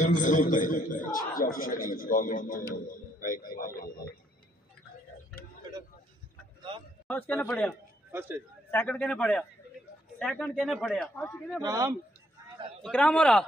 जरूर जरूर करें गवर्नमेंट फर्स्ट कहने पड़िया सेकंड कहने पड़िया इकराम हो रहा